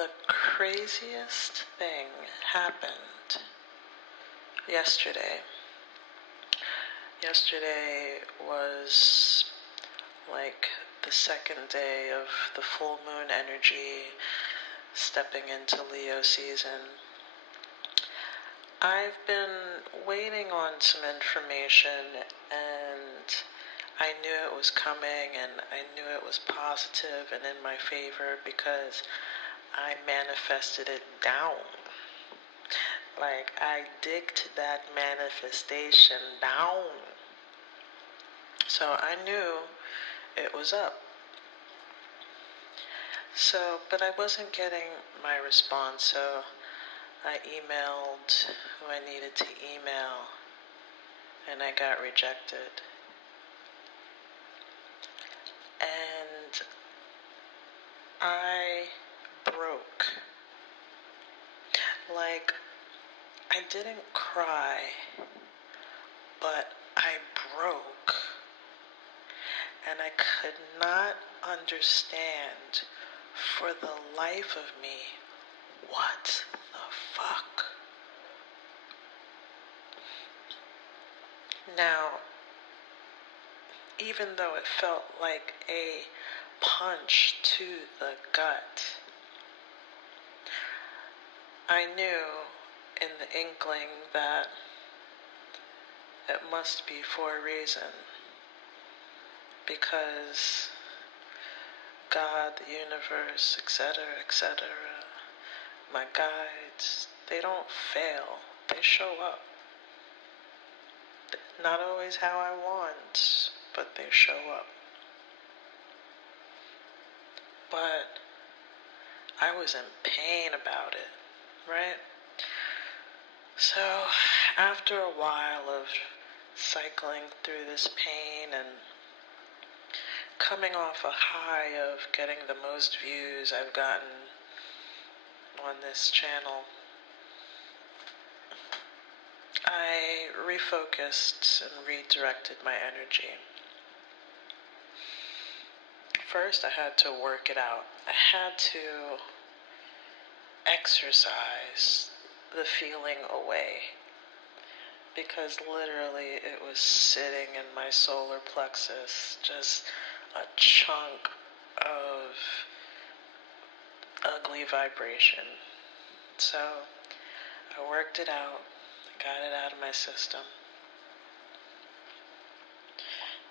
The craziest thing happened yesterday. Yesterday was like the second day of the full moon energy stepping into Leo season. I've been waiting on some information, and I knew it was coming, and I knew it was positive and in my favor because I manifested it down. Like, I digged that manifestation down. So I knew it was up. But I wasn't getting my response, so I emailed who I needed to email, and I got rejected. And I broke. Like, I didn't cry, but I broke. And I could not understand for the life of me what the fuck. Now, even though it felt like a punch to the gut, I knew in the inkling that it must be for a reason, because God, the universe, etc., my guides, they don't fail, they show up. Not always how I want, but they show up. But I was in pain about it, right? So after a while of cycling through this pain and coming off a high of getting the most views I've gotten on this channel, I refocused and redirected my energy. First, I had to work it out. I had to exercise the feeling away, because literally it was sitting in my solar plexus, just a chunk of ugly vibration. So I worked it out, got it out of my system.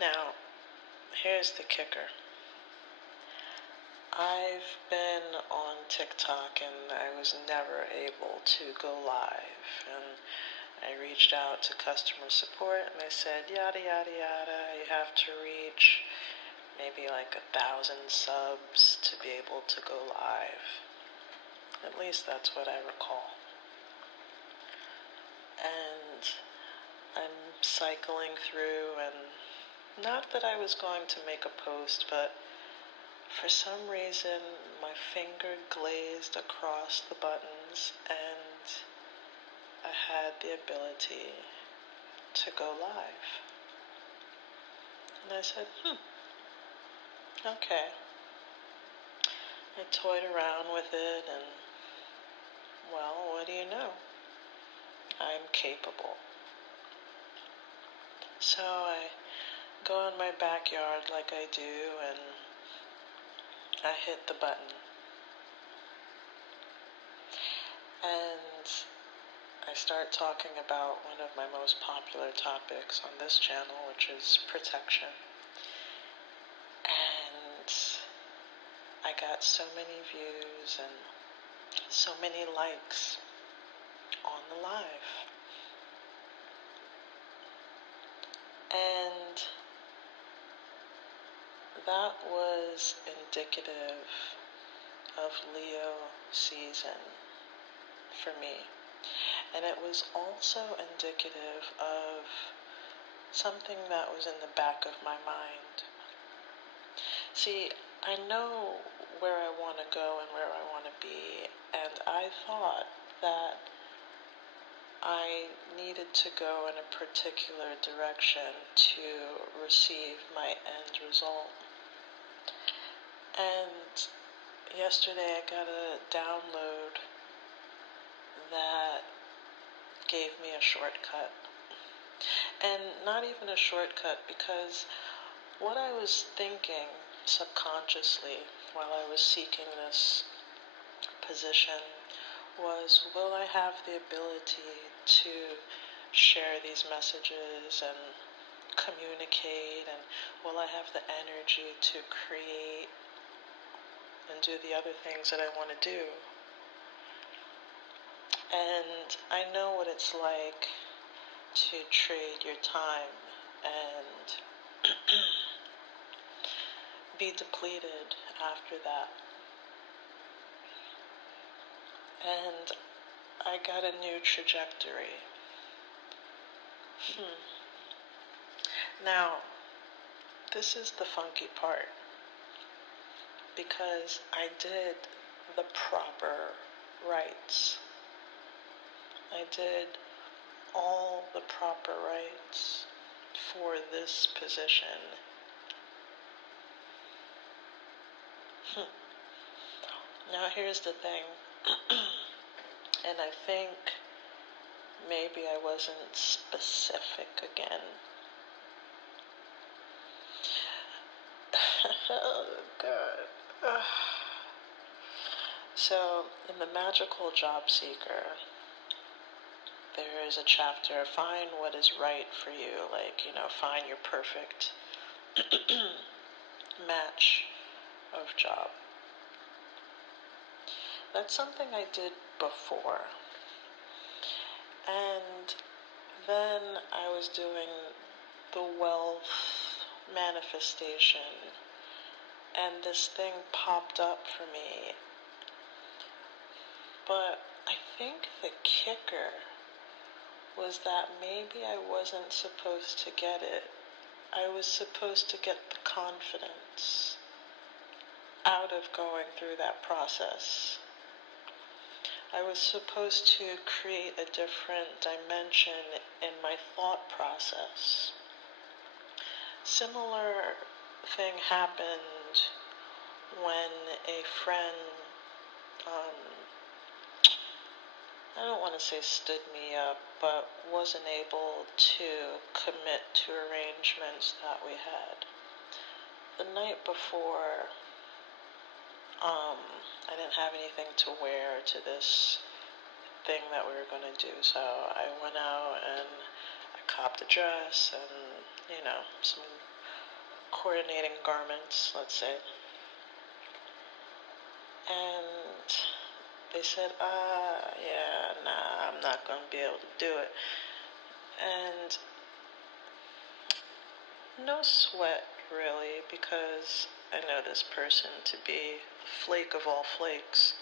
Now, here's the kicker. I've been on TikTok and I was never able to go live, and I reached out to customer support and they said yada yada yada, you have to reach maybe like 1,000 subs to be able to go live. At least that's what I recall. And I'm cycling through, and not that I was going to make a post, but for some reason my finger glazed across the buttons and I had the ability to go live. And I said, okay. I toyed around with it, and well, what do you know? I'm capable. So I go in my backyard like I do, and I hit the button. And I start talking about one of my most popular topics on this channel, which is protection. And I got so many views and so many likes on the live. And that was indicative of Leo season for me. And it was also indicative of something that was in the back of my mind. See, I know where I want to go and where I want to be, and I thought that I needed to go in a particular direction to receive my end result. And yesterday I got a download that gave me a shortcut. And not even a shortcut, because what I was thinking subconsciously while I was seeking this position was, will I have the ability to share these messages and communicate, and will I have the energy to create and do the other things that I want to do? And I know what it's like to trade your time and be depleted after that. And I got a new trajectory. Now, this is the funky part, because I did the proper rites. I did all the proper rites for this position. Now here's the thing, and I think maybe I wasn't specific again. Oh, God. So, in the Magical Job Seeker, there is a chapter, find what is right for you, find your perfect match of job. That's something I did before. And then I was doing the wealth manifestation, and this thing popped up for me. But I think the kicker was that maybe I wasn't supposed to get it. I was supposed to get the confidence out of going through that process. I was supposed to create a different dimension in my thought process. Similar thing happened when a friend, I don't want to say stood me up, but wasn't able to commit to arrangements that we had. The night before, I didn't have anything to wear to this thing that we were going to do, so I went out and I copped a dress and, some coordinating garments, let's say. And they said, I'm not going to be able to do it. And no sweat, really, because I know this person to be the flake of all flakes.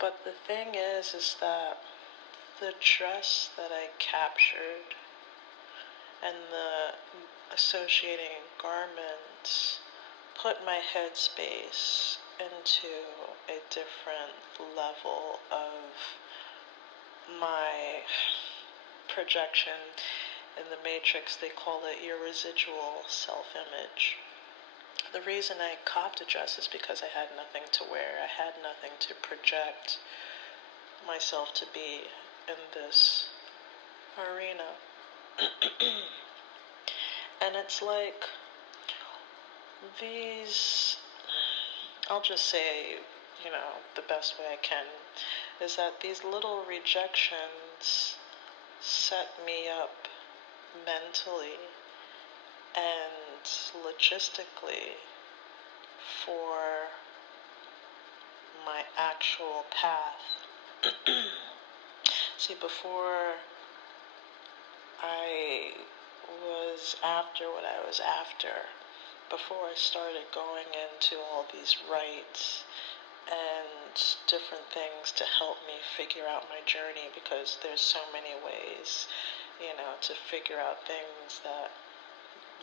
But the thing is that the dress that I captured and the associating garments put my headspace into a different level of my projection. In the Matrix, they call it your residual self-image. The reason I copped a dress is because I had nothing to wear. I had nothing to project myself to be in this arena. And it's like these, I'll just say, the best way I can, is that these little rejections set me up mentally and logistically for my actual path. See, before I was after what I was after, before I started going into all these rites and different things to help me figure out my journey, because there's so many ways, to figure out things that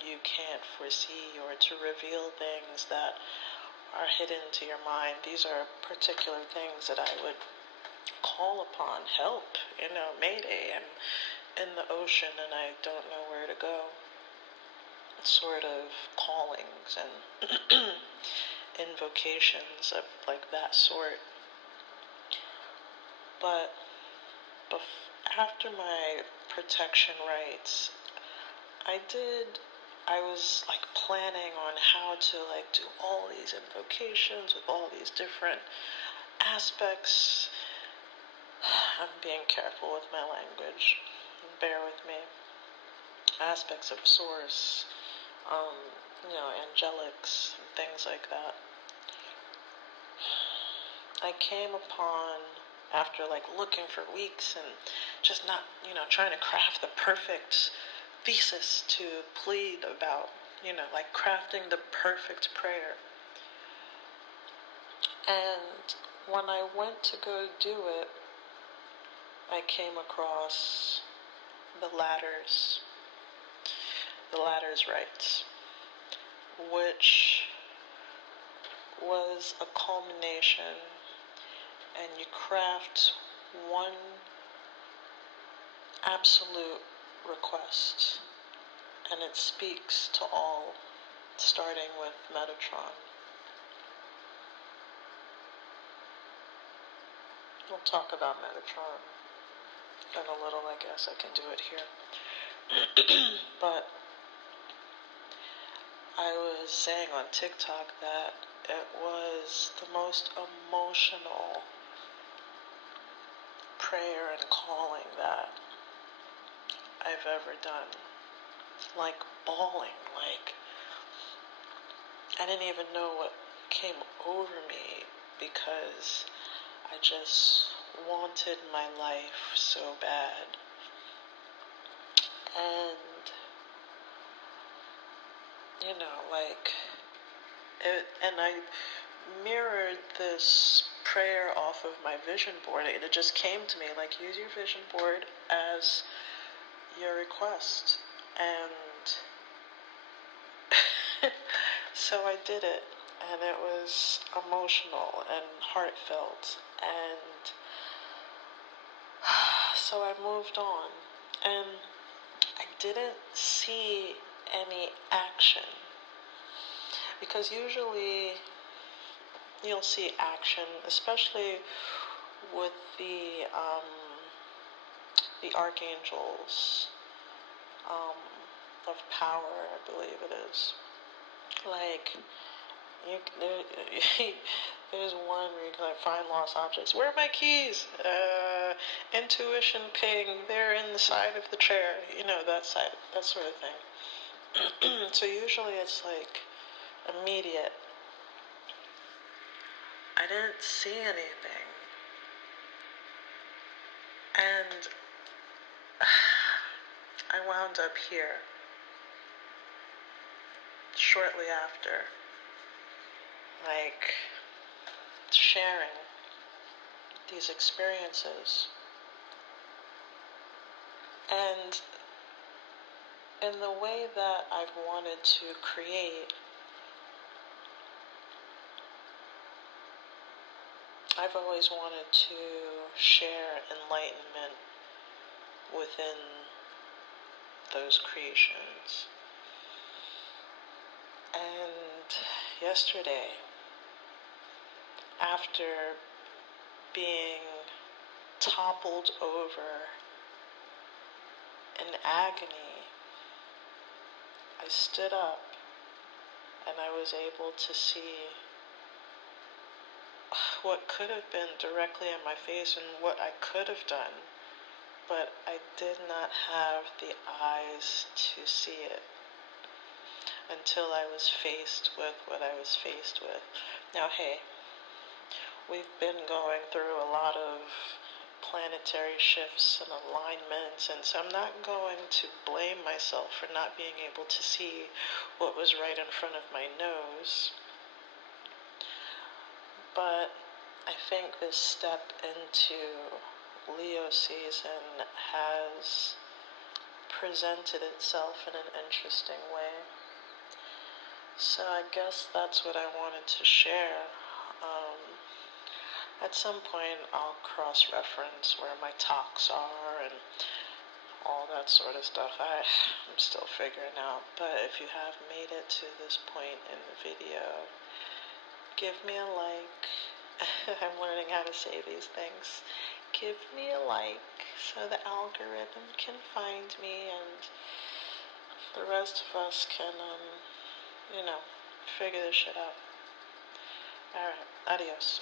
you can't foresee, or to reveal things that are hidden to your mind. These are particular things that I would call upon help, mayday, I'm in the ocean and I don't know where to go, sort of callings. And invocations of like that sort. But after my protection rites, I was like planning on how to like do all these invocations with all these different aspects. I'm being careful with my language. Bear with me. Aspects of source, angelics, and things like that. I came upon, after like looking for weeks and just not, trying to craft the perfect thesis to plead about, like crafting the perfect prayer. And when I went to go do it, I came across the ladders rites, which was a culmination, and you craft one absolute request, and it speaks to all, starting with Metatron. We'll talk about Metatron in a little, I guess. I can do it here. But I was saying on TikTok that it was the most emotional prayer and calling that I've ever done. Like bawling, like I didn't even know what came over me because I just wanted my life so bad. And and I mirrored this prayer off of my vision board. It just came to me, like, use your vision board as your request. And so I did it, and it was emotional and heartfelt, and so I moved on, and I didn't see any action, because usually you'll see action, especially with the archangels of power, I believe it is. Like, there's one where you can like find lost objects. Where are my keys? Intuition ping. They're in the side of the chair. That sort of thing. So usually it's like immediate. I didn't see anything, and I wound up here shortly after, like, sharing these experiences. And in the way that I've wanted to create, I've always wanted to share enlightenment within those creations. And yesterday, after being toppled over in agony, I stood up and I was able to see what could have been directly in my face and what I could have done, but I did not have the eyes to see it until I was faced with what I was faced with. Now, hey, we've been going through a lot of planetary shifts and alignments, and so I'm not going to blame myself for not being able to see what was right in front of my nose. But I think this step into Leo season has presented itself in an interesting way. So I guess that's what I wanted to share. At some point, I'll cross-reference where my talks are and all that sort of stuff. I'm still figuring out. But if you have made it to this point in the video, Give me a like. I'm learning how to say these things. Give me a like so the algorithm can find me and the rest of us can, figure this shit out. Alright, adios.